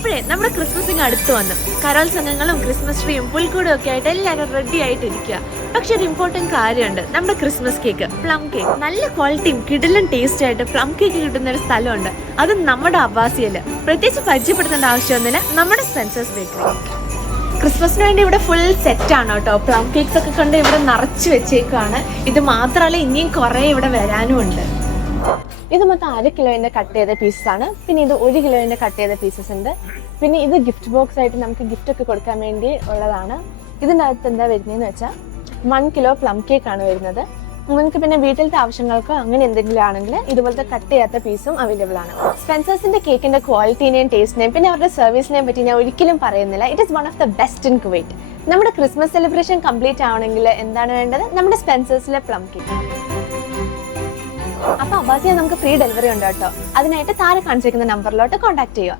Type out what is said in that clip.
അപ്പോഴേ നമ്മുടെ ക്രിസ്മസിന് അടുത്ത് വന്നു. കരോത്സംഗങ്ങളും ക്രിസ്മസ് ട്രീയും പുൽക്കൂടും ഒക്കെ ആയിട്ട് എല്ലാവരും റെഡി ആയിട്ടിരിക്കുക. പക്ഷെ ഒരു ഇമ്പോർട്ടന്റ് കാര്യമുണ്ട്, നമ്മുടെ ക്രിസ്മസ് കേക്ക്, പ്ലം കേക്ക്. നല്ല ക്വാളിറ്റിയും കിടിലൻ ടേസ്റ്റ് ആയിട്ട് പ്ലം കേക്ക് കിട്ടുന്ന ഒരു സ്ഥലമുണ്ട്. അത് നമ്മുടെ അബ്ബാസിയയില്. പ്രത്യേകിച്ച് പരിചയപ്പെടുത്തേണ്ട ആവശ്യമൊന്നുമില്ല, നമ്മുടെ സ്പെൻസേഴ്സ് ബേക്കറി. ക്രിസ്മസിന് വേണ്ടി ഇവിടെ ഫുൾ സെറ്റാണ് കേട്ടോ. പ്ലം കേക്ക്സ് ഒക്കെ കൊണ്ട് ഇവിടെ നിറച്ച് വെച്ചേക്കാണ്. ഇത് മാത്രമല്ല, ഇനിയും കുറേ ഇവിടെ വരാനും ഉണ്ട്. ഇത് മൊത്തം 1/2 കിലോന്റെ കട്ട് ചെയ്ത പീസസ് ആണ്. പിന്നെ ഇത് 1 കിലോന്റെ കട്ട് ചെയ്ത പീസസ് ഉണ്ട്. പിന്നെ ഇത് ഗിഫ്റ്റ് ബോക്സ് ആയിട്ട് നമുക്ക് ഗിഫ്റ്റ് ഒക്കെ കൊടുക്കാൻ വേണ്ടി ഉള്ളതാണ്. ഇതിൻ്റെ അകത്ത് എന്താ വരുന്നതെന്ന് വെച്ചാൽ 1 കിലോ പ്ലം കേക്ക് ആണ് വരുന്നത്. നിങ്ങൾക്ക് പിന്നെ വീട്ടിലത്തെ ആവശ്യങ്ങൾക്കോ അങ്ങനെ എന്തെങ്കിലും ആണെങ്കിൽ ഇതുപോലത്തെ കട്ട് ചെയ്യാത്ത പീസും അവൈലബിൾ ആണ്. സ്പെൻസേഴ്സിന്റെ കേക്കിന്റെ ക്വാളിറ്റിനെയും ടേസ്റ്റിനെയും പിന്നെ അവരുടെ സർവീസിനെയും പറ്റി ഞാൻ ഒരിക്കലും പറയുന്നില്ല. It is one of the best in Kuwait. നമ്മുടെ ക്രിസ്മസ് സെലിബ്രേഷൻ കംപ്ലീറ്റ് ആവണമെങ്കിൽ എന്താണ് വേണ്ടത്? നമ്മുടെ സ്പെൻസേഴ്സിലെ പ്ലം കേക്ക്. അപ്പൊ അബ്ബാസിയ നമുക്ക് ഫ്രീ ഡെലിവറി ഉണ്ട് കേട്ടോ. അതിനായിട്ട് താഴെ കാണിച്ചിരിക്കുന്ന നമ്പറിലോട്ട് കോൺടാക്ട് ചെയ്യുക.